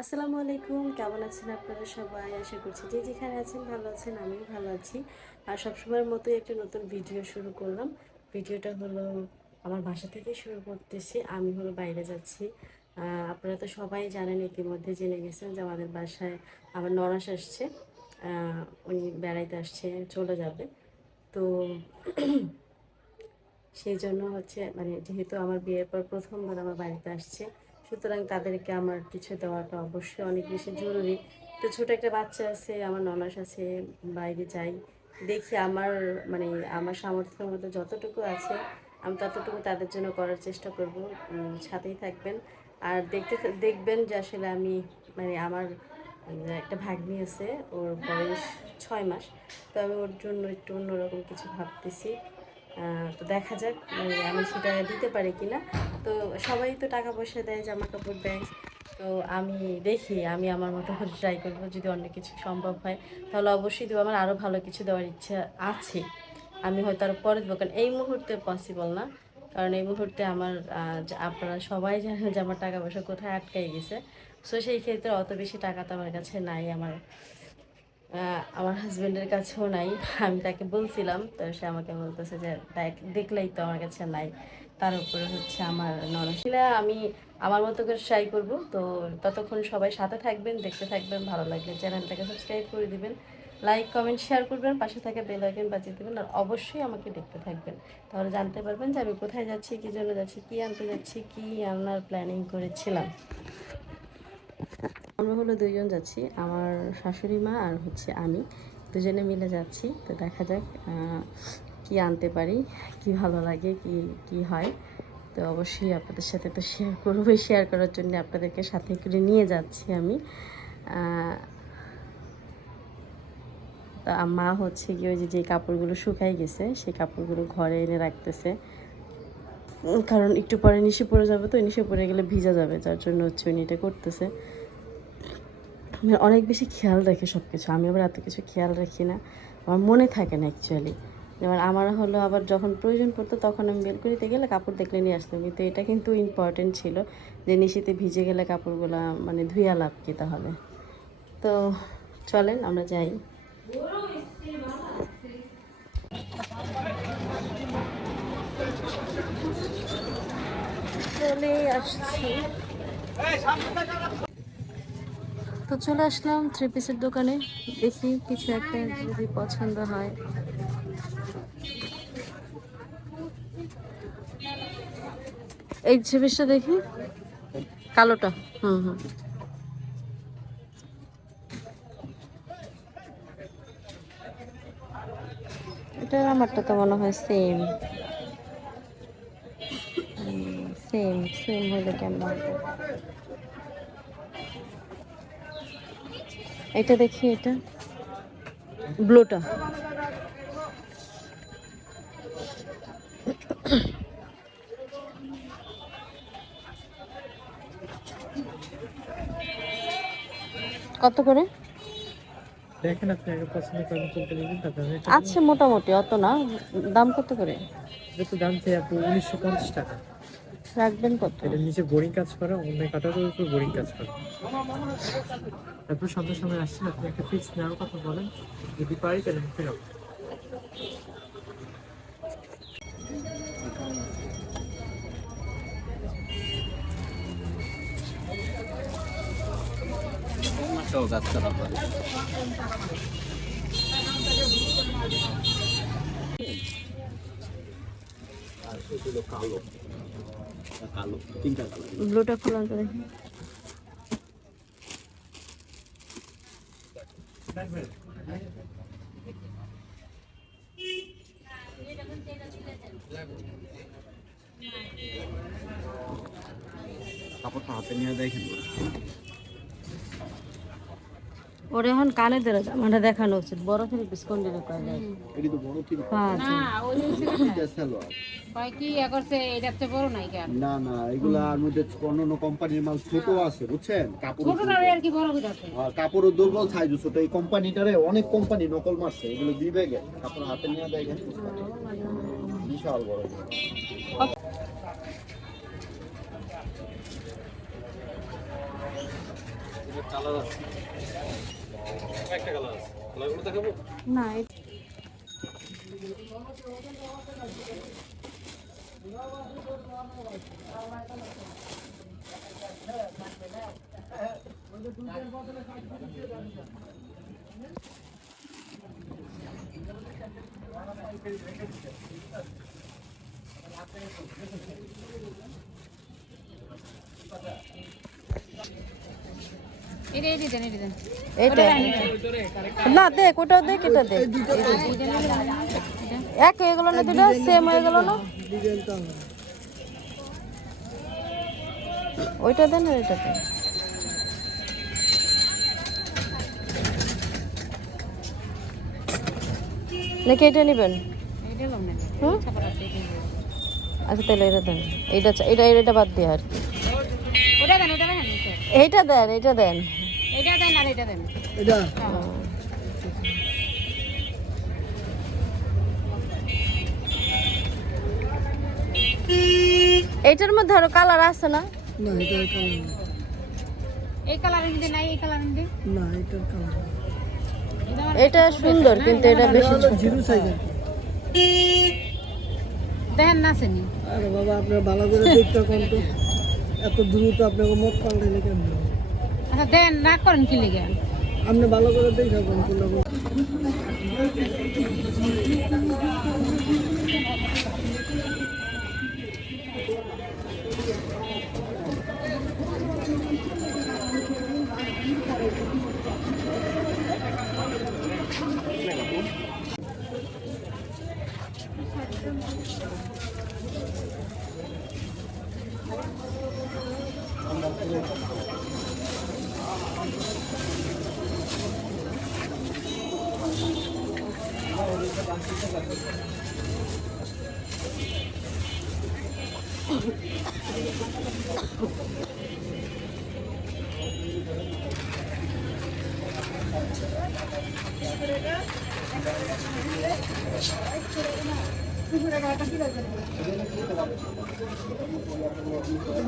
আসসালামু আলাইকুম। কেমন আছেন আপনারা সবাই? আশা করছি যে যেখানে আছেন ভালো আছেন, আমিও ভালো আছি। আর সবসময়ের মতোই একটা নতুন ভিডিও শুরু করলাম। ভিডিওটা হলো আমার বাসা থেকে শুরু করতেছি। আমি হলো বাইরে যাচ্ছি। আপনারা তো সবাই জানেন, ইতিমধ্যে জেনে গেছেন যে আমাদের বাসায় আমার নরাস আসছে। উনি বেড়াইতে আসছে, চলে যাবে। তো সেই জন্য হচ্ছে মানে যেহেতু আমার বিয়ের পর প্রথমবার আমার বাড়িতে আসছে সুতরাং তাদেরকে আমার কিছু দেওয়াটা অবশ্যই অনেক বেশি জরুরি। তো ছোট একটা বাচ্চা আছে, আমার ননাস আছে, বাইরে যাই, দেখি আমার মানে আমার সামর্থ্যের মধ্যে যতটুকু আছে, আমি ততটুকু তাদের জন্য করার চেষ্টা করব সাথেই থাকবেন। আর দেখতে দেখবেন যে আসলে আমি মানে আমার একটা ভাগ্নি আছে, ওর বয়স ছয় মাস, তো আমি ওর জন্য একটু অন্যরকম কিছু ভাবতেছি। তো দেখা যাক মানে আমি সেটা দিতে পারি কিনা। তো সবাই তো টাকা পয়সা দেয় জামা কাপড় দেয়। তো আমি দেখি, আমি আমার মতো করে ট্রাই করব যদি অন্য কিছু সম্ভব হয়। তাহলে অবশ্যই দেবো, আমার আরও ভালো কিছু দেওয়ার ইচ্ছা আছে। আমি হয়তো আরও পরে দেবো, কারণ এই মুহূর্তে পসিবল না। কারণ এই মুহূর্তে আমার আপনারা সবাই জানেন যে আমার টাকা পয়সা কোথায় আটকাই গেছে। সো সেই ক্ষেত্রে অত বেশি টাকা তো আমার কাছে নাই, আমার আমার হাজবেন্ডের কাছেও নাই, আমি তাকে বলছিলাম, তো সে আমাকে বলতেছে যে, দেখ- দেখলেই তো আমার কাছে নাই। তার উপরে হচ্ছে আমার ননসিলা আমি আমার মতো করে ট্রাই করব, তো ততক্ষণ সবাই সাথে থাকবেন, দেখতে থাকবেন, ভালো লাগলে চ্যানেলটাকে সাবস্ক্রাইব করে দিবেন লাইক কমেন্ট শেয়ার করবেন, পাশে থাকা বেল আইকন বাজিয়ে দেবেন, আর অবশ্যই আমাকে দেখতে থাকবেন। তাহলে জানতে পারবেন যে আমি কোথায় যাচ্ছি, কী জন্য যাচ্ছি, কী আনতে যাচ্ছি, কী আনার প্ল্যানিং করেছিলাম। আমরা হলো দুইজন যাচ্ছি, আমার শাশুড়ি মা আর হচ্ছে আমি। দুজনে মিলে যাচ্ছি, তো দেখা যাক কি আনতে পারি, কি ভালো লাগে, কি কি হয়। তো অবশ্যই আপনাদের সাথে তো শেয়ার করব শেয়ার করার জন্য আপনাদেরকে সাথে করে নিয়ে যাচ্ছি আমি। মা হচ্ছে কি ওই যে কাপড়গুলো শুকাই গেছে, সেই কাপড়গুলো ঘরে এনে রাখতেছে। কারণ একটু পরে নিশে পড়ে যাবে তো, নিশে পড়ে গেলে ভিজা যাবে, যার জন্য হচ্ছে উনি এটা করতেছে। মানে অনেক বেশি খেয়াল রাখে সব কিছু আমি আবার এত কিছু খেয়াল রাখি না, আমার মনে থাকে না অ্যাকচুয়ালি যেমন আমার হলো আবার যখন প্রয়োজন পড়তো তখন আমি বের করিতে গেলে কাপড় দেখলে নিয়ে আসতাম, কিন্তু এটা কিন্তু ইম্পর্টেন্ট ছিল যে নিশিতে ভিজে গেলে কাপড়গুলো মানে ধুইয়া লাভ কি তাহলে? তো চলেন, আমরা যাই। চলে আসছি। তো চলে আসলাম থ্রি পিসের দোকানে। দেখি কিছু একটা যদি পছন্দ হয়। এই থ্রি পিসটা দেখি, কালোটা, হুম হুম। এটা আমারটা তো মনে হয় সেম সেম সেম হলে কেমন হবে? এটা দেখি এটা? ব্লুটা। কত করে? দেখেন আপনি আগে পছন্দ করেন কোনটা নেবেন তারপর আছে মোটামুটি অত না। দাম কত করে? দাম চাই আপনি উনিশশো পঞ্চাশ টাকা। রাখবেন কত? এটা নিচে বোরিং কাজ করা অন্য কাটারের উপর বোরিং কাজ করা। তারপর সন্ধ্যার সময় আসছেন আপনি একটা ফিক্স নেওয়ার কথা বলেন যদি পারি তাহলে আমি ফেরাবো। কাজ করা আর সেগুলো কালো। কালো তিনটা কালার ব্লুটা খুলুন তো দেখি কাপড়টা হাতে নিয়ে দেখেন ওর এখন কানে ধরে জামাটা দেখানো উচিত। বড় থেকে কোন দিকে করা যায়? এটি তো বড় তিন পাঁচ সালোয়ার কয় কি ইয়া করছে এটা তো বড় নাই কেন না না এগুলার মধ্যে অন্য কোম্পানির মাল ছোট আছে বুঝছেন? কাপড় ছোট না আর কি বড় আছে? কাপড়ও দুর্বল সাইজ ছোট। এই কোম্পানিটারে অনেক কোম্পানি নকল মারছে এগুলো দিবে গে কাপড় হাতে নিয়ে দেখেন বিশাল বড়। না এটা এটি দেন এটি দেন এইটা না দেখ ওটাও দেখ এটা দেখ। এক হয়ে গেল না দুটো সেম হয়ে গেল না? ওইটা দেন আর এটা দেন। নাকি এটা নেবেন? আচ্ছা তাহলে এটা দেন। এইটা চা- এটা এটা বাদ দিয়ে আর কি। ওটা দেন ওটা দেন এইটা দেন এইটা দেন। এটা দেন আর এটা দেন। এটা? হ্যাঁ। মধ্যে আরও কালার আছে না? না এটা কালার এই কালারিং দিয়ে নাই এই কালারিং দিয়ে না এটা কালার এটা সুন্দর কিন্তু এটা বেশি জিরো সাইজ দেখেন না আরে বাবা আপনার ভালো করে দেখতে কোন তো। এত দ্রুত আপনাকে মত পাল্টাইলে কেমন? আচ্ছা দেন না করেন কি লেগে? আপনি ভালো করে দেখে কোন কোনটা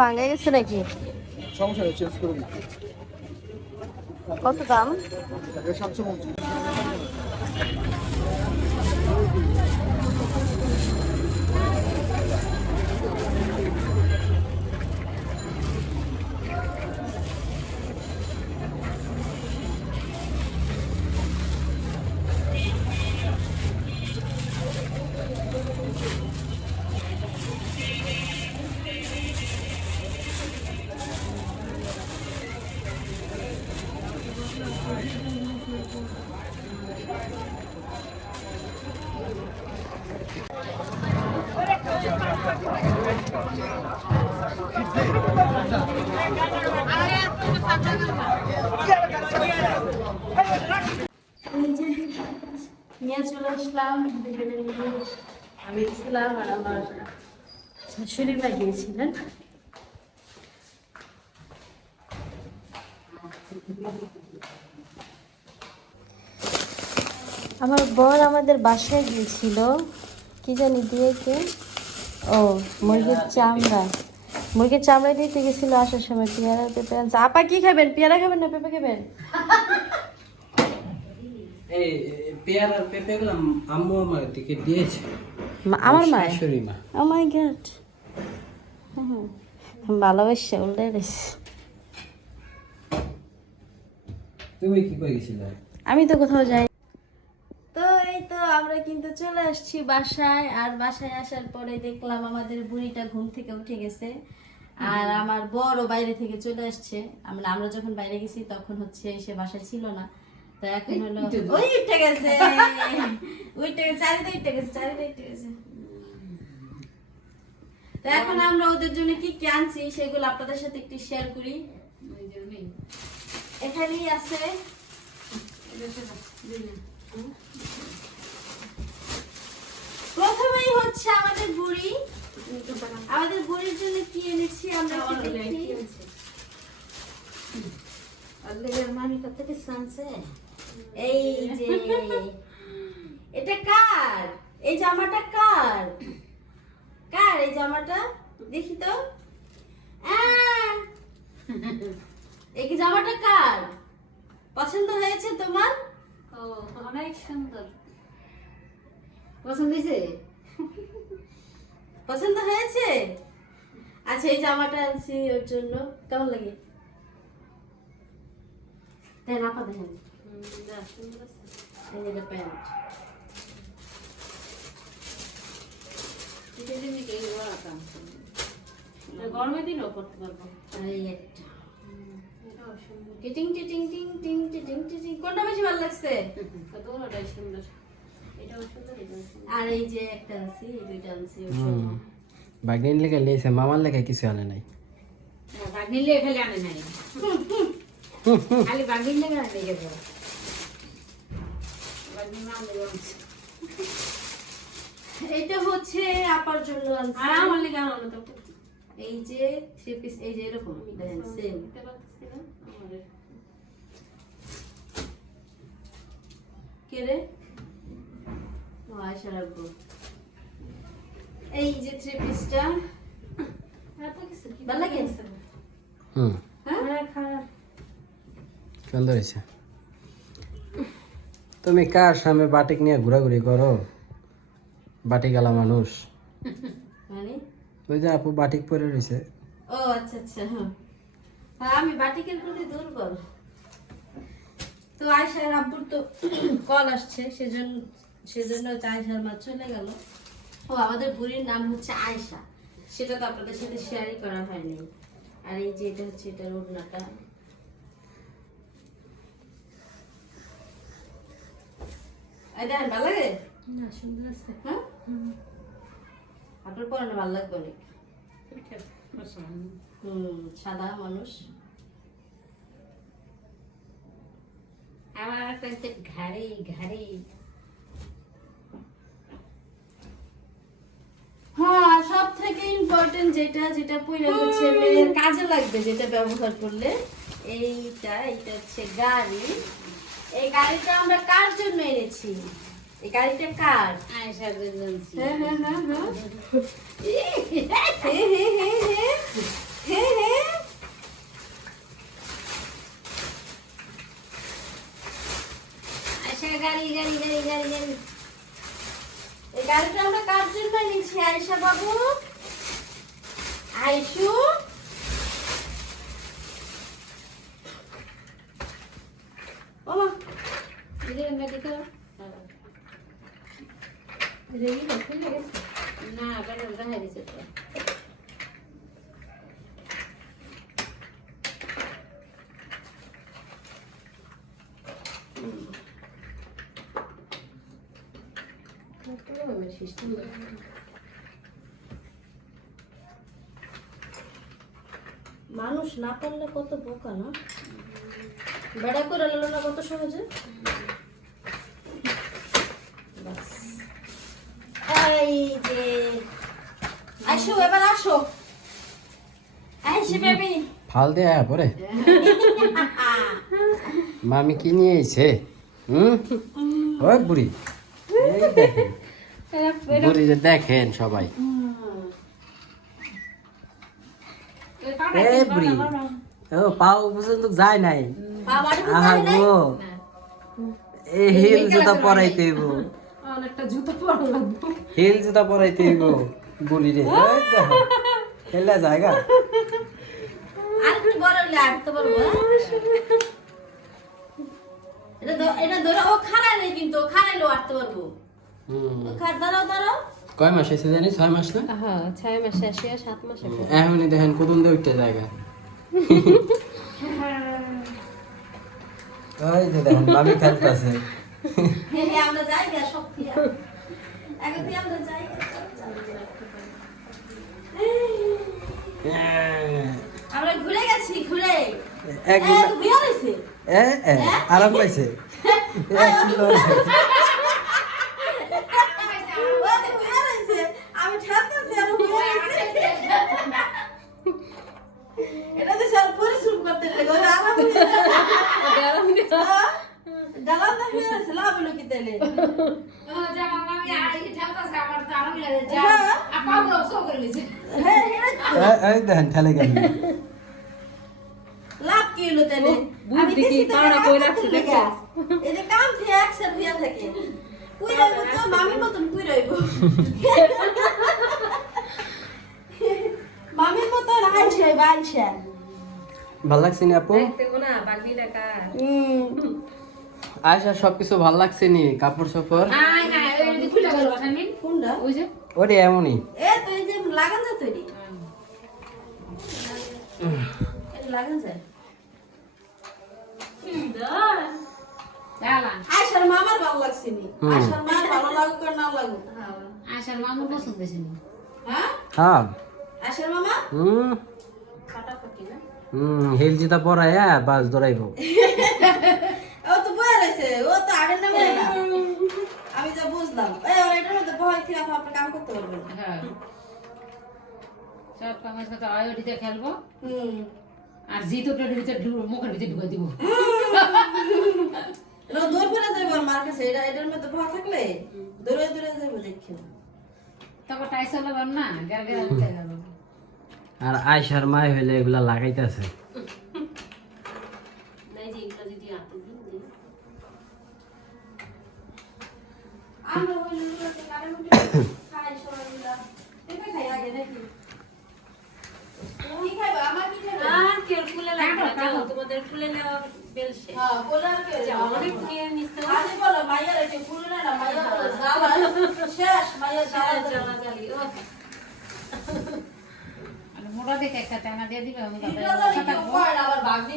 ভাঙে গেছে নাকি? সমস্যা নেই চেঞ্জ করে দিচ্ছি। কত দাম? সাতশো পঞ্চাশ। নিয়ে চলে আসলাম আমি ছিলাম আর আমার গিয়েছিলেন। আমার বর আমাদের বাসায় গিয়েছিল, কি জানি দিয়ে কে? ও, মুরগির চামড়া। মুরগির চামড়া দিতে গেছিল আসার সময়, পেয়ারা, পেঁপে আপা কি খাবেন? পেয়ারা খাবেন না পেঁপে খাবেন? এই পেয়ারা পেঁপেগুলো আম্মু আমার দিকে দিয়েছে। আমার মায়ের? শাশুড়ি মা। ও মাই গড ভালোবাসছে উল্টে দিস তুমি কি করে গেছিলে? আমি তো কোথাও যাই তো এই তো আমরা কিন্তু চলে আসছি বাসায় আর বাসায় আসার পরে দেখলাম আমাদের বুড়িটা ঘুম থেকে উঠে গেছে আর আমার বড় বাইরে থেকে চলে আসছে। আমরা যখন বাইরে গেছি তখন হচ্ছে সে বাসায় ছিল না। তো এখন হলো ওই উঠে গেছে। উঠে গেছে চারিটা উঠে গেছে চারিটা উঠে গেছে। তো এখন আমরা ওদের জন্য কি কি আনছি সেগুলো আপনাদের সাথে একটু শেয়ার করি। এখানেই আছে। প্রথমেই হচ্ছে আমাদের বুড়ি। আমাদের বুড়ির জন্য কি এনেছি আমরা একটু দেখি। এই যে এটা কার? এই জামাটা কার? কার এই জামাটা? দেখি তো। এই জামাটা কার? পছন্দ হয়েছে তোমার? ও অনেক সুন্দর। পছন্দ হয়েছে? পছন্দ হয়েছে? আচ্ছা এই জামাটা আনছি ওর জন্য। কেমন লাগে? দেখেন আপা দেখেন। এই যে এটা প্যান্ট গরমের দিনও করতে পারব টিটিং টিটিং টিং টিং টিটিং টিটিং কোনটা বেশি ভালো লাগছে দুটোটাই সুন্দর সুন্দর আর এই যে একটা আনছি এই দুইটা হুম। বাগনির লেগে লিয়েছে মামার লেগে কিছু আনে নাই বাগনি লিয়ে খালি আনে নাই খালি বাগনি লেগে আনে গেছে বাগনি মা আমাদের আনছে এটা হচ্ছে আপার জন্য আনছি আর আমার লেগে আনো না এই যে থ্রি পিস এই যে এরকম। সেম দিতে পারতেছি না। আমাদের। কে রে? ও আয়সা রাখব এই যে থ্রি পিসটা ভালো লাগে হুম। হ্যাঁ খারাপ। সুন্দর হয়েছে তুমি কার সামনে বাটিক নিয়ে ঘোরাঘুরি করো? বাটিক গেলা মানুষ। মানে? ওই যে আপু বাটিক পরে রয়েছে। ও আচ্ছা আচ্ছা হ্যাঁ। আমি বাটিকের প্রতি দুর্বল। তো আয়সার আব্বুর তো কল আসছে সেজন্য সেজন্য আয়সার মা চলে গেল। ও আমাদের বুড়ির নাম হচ্ছে আয়সা সেটা তো আপনাদের সাথে শেয়ারই করা হয়নি। আর এই যে এটা হচ্ছে এটা ওড়নাটা। এই ভালো লাগে? না সুন্দর আছে হ্যাঁ? আপনার পরানো ভালো লাগবে অনেক। হুম সাদা মানুষ। আবার একটা হচ্ছে ঘাড়ি ঘাড়ি। হ্যাঁ সব থেকে ইম্পর্টেন্ট যেটা যেটা পয়লা হচ্ছে মেয়ের কাজে লাগবে যেটা ব্যবহার করলে এইটা এটা হচ্ছে গাড়ি। এই গাড়িটা আমরা কার জন্য এনেছি? এই গাড়িটা কার? হ্যাঁ হ্যাঁ হ্যাঁ হ্যাঁ হে হে হে হে হে হে আয়সা গাড়ি গাড়ি গাড়ি গাড়ি গাড়ি এই গাড়িটা আমরা কার জন্য এনেছি আয়েশা বাবু আইসু ওমা দিদি গাড়ি করো রেডি হচ্ছে না গেছে না গাড়ি দেখা দিছে তো মানুষ না পারলে কত বোকা, না? বেড়া করে নিল না কত সহজে? যে, আসো, এবার আসো। আসো বেবি। ফাল দিয়ে আয়া পরে। মামি কি নিয়ে এসে? হুম? ওই বুড়ি। এই দেখেন সবাই। গো। এই হিল জুতা পরাইতে লাগবে হিল রে খেলা জায়গা। কিন্তু খাড়াইলেও আটতে পারব কয় মাস হয়েছে জানি ছয় মাস না? হ্যাঁ ছয় মাসে আসে সাত মাসে এখনই দেখেন কত দুইটা জায়গা। ওই যে দেখেন খেলতেছে। হ্যাঁ হ্যাঁ আমরা যাই গা সব দিয়া আগে আমরা যাই? গা, চল, চল। আমরা ঘুরে গেছি ঘুরে। এক এ আরাম পাইছে এক কিলো ও তো বিয়ে হয়েছে আমি ঠাকুরছি আর ও বিয়ে হয়েছে সব পরিশ্রম করতে লাগে। ওই আরাম ডালাম না বিয়ে হয়েছে লাভ হলো কি তাহলে? হ্যাঁ। হ্যাঁ এই দেখেন ঠেলে গেল লাভ কি হলো তাহলে? বুদ্ধি কি পাড়া কই রাখছে দেখছ এই কাম থেকে একসাথে হইয়া থাকে। কুই তো? মামির মতন কুই রইব মামির মতন আনছে বানছে। ভালো লাগছে নি আপু? আয়সা সবকিছু ভালো লাগছে নি? কাপড় চোপড়? ওরে এমনই। মামার ভালো লাগছে নি। হুম। আয়সার ভালো লাগুক আর না লাগুক। আশার মামুর পছন্দ হ্যাঁ? মামা? হুম। ফাটাফাটি না? হুম হিল জিতা পরাইয়া বাস দৌড়াইব। ও তো বয়ে রয়েছে ও তো আগের নামে না। আমি যা বুঝলাম। এই ওর এটার মধ্যে ভয় থেকে আপনি আপনি কাম করতে পারবেন হ্যাঁ। সব কামের সাথে আয়োডিতে খেলব। হুম। আর জিতোটার ভিতরে ঢু- মুখের ভিতরে ঢুকে দিব। এটা দৌড় করে যাইব আর মার কাছে এটা এটার মধ্যে ভয় থাকলে দৌড়ে দৌড়ে যাইব দেখি। তারপর টাইস হলো না গের গের আর আয়সার মায় হইলে এগুলা লাগাইতেছে। শেষ। হ্যাঁ জ্বালা জ্বালা জ্বালা ও, আর মোটা দেখে একটা টানা দিয়ে দিবে আবার বাগনি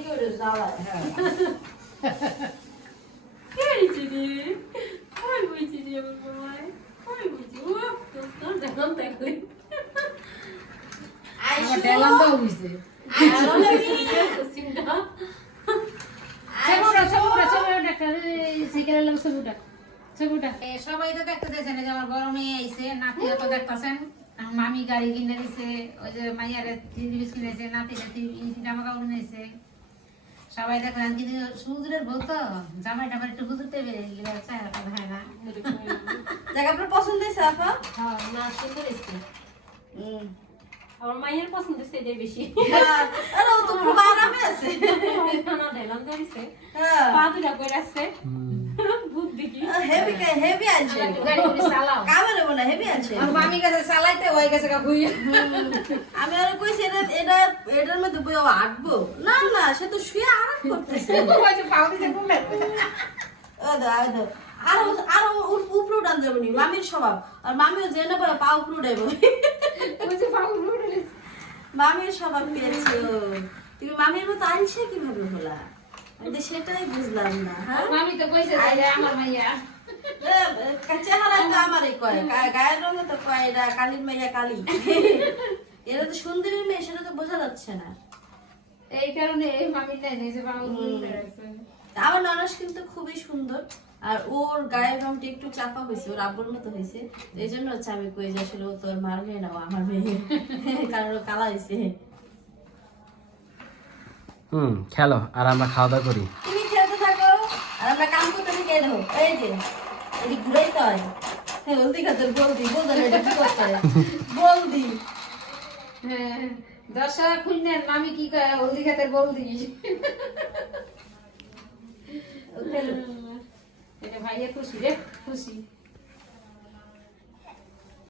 সবাই তো দেখতে দিয়েছেন এই যে আমার মেয়ে আইছে নাতিও তো দেখতেছেন। মামি গাড়ি কিনে দিছে ওই যে মাইয়ারে জিনিস কিনেছে নাতিরে জামা কাপড় কিনেছে সবাই দেখেন কিন্তু সুদূরের বউ তো জামাই টামাই একটু হুজুরতে বেরিয়ে গেলে চেহারাটা হয় না। জায়গা আপনার পছন্দ হয়েছে আপা? হ্যাঁ, না, সুন্দর হয়েছে। হুম। আমার মায়ের পছন্দ হয়েছে এটাই বেশি। আরে ও তো খুব আরামে আছে। না, ঢেলাম তো হয়েছে। হ্যাঁ। পা দুটা করে আছে। হেভি হেভি কামের হেভি মামি চালাইতে ওই আমি আর কইছি এটা এটা এটার মধ্যে বই ও আটবো না না সে তো শুয়ে আরাম করতেছে। ওই যে পাও দিতে ও দা দা। আরও আরও উপরে উঠান যাব নি মামির স্বভাব। আর মামিও জেনে পরে পা উপরে উঠাইবো। ওই যে মামির স্বভাব পেয়েছে তুমি মামির মতো আনছে কীভাবে হলা সেটাই বুঝলাম না হ্যাঁ? মামি তো কইছে আমার মাইয়া। এ, এ, চেহারা তো আমারই কয় গায়ের রঙে তো কয় এটা কালির মেয়ে কালি। এরা তো সুন্দরী মেয়ে সেটা তো বোঝা যাচ্ছে না। এই কারণে এই মামির নাই নেই যে পাও আমার ননস কিন্তু খুবই সুন্দর আর ওর গায়ের রংটা একটু চাপা হয়েছে ওর আব্বুর মতো হয়েছে। এই জন্য হচ্ছে আমি কই যে আসলে তোর মার মেয়ে না আমার মেয়ে। কারণ ও কালা হয়েছে। হুম খেলো আর আমরা খাওয়া দাওয়া করি। তুমি খেলতে থাকো আর আমরা কাম করতে থাকি এই দেখো এই যে এটি ঘুরাইতে হয়। হ্যাঁ হলদি খাতের বলদি বলতো এটা কি করতে বলদি হ্যাঁ দর্শক খুঁজলেন মামি কি কয় হলদি খাতের বলদি খেলো। এটা ভাইয়া খুশি রে খুশি।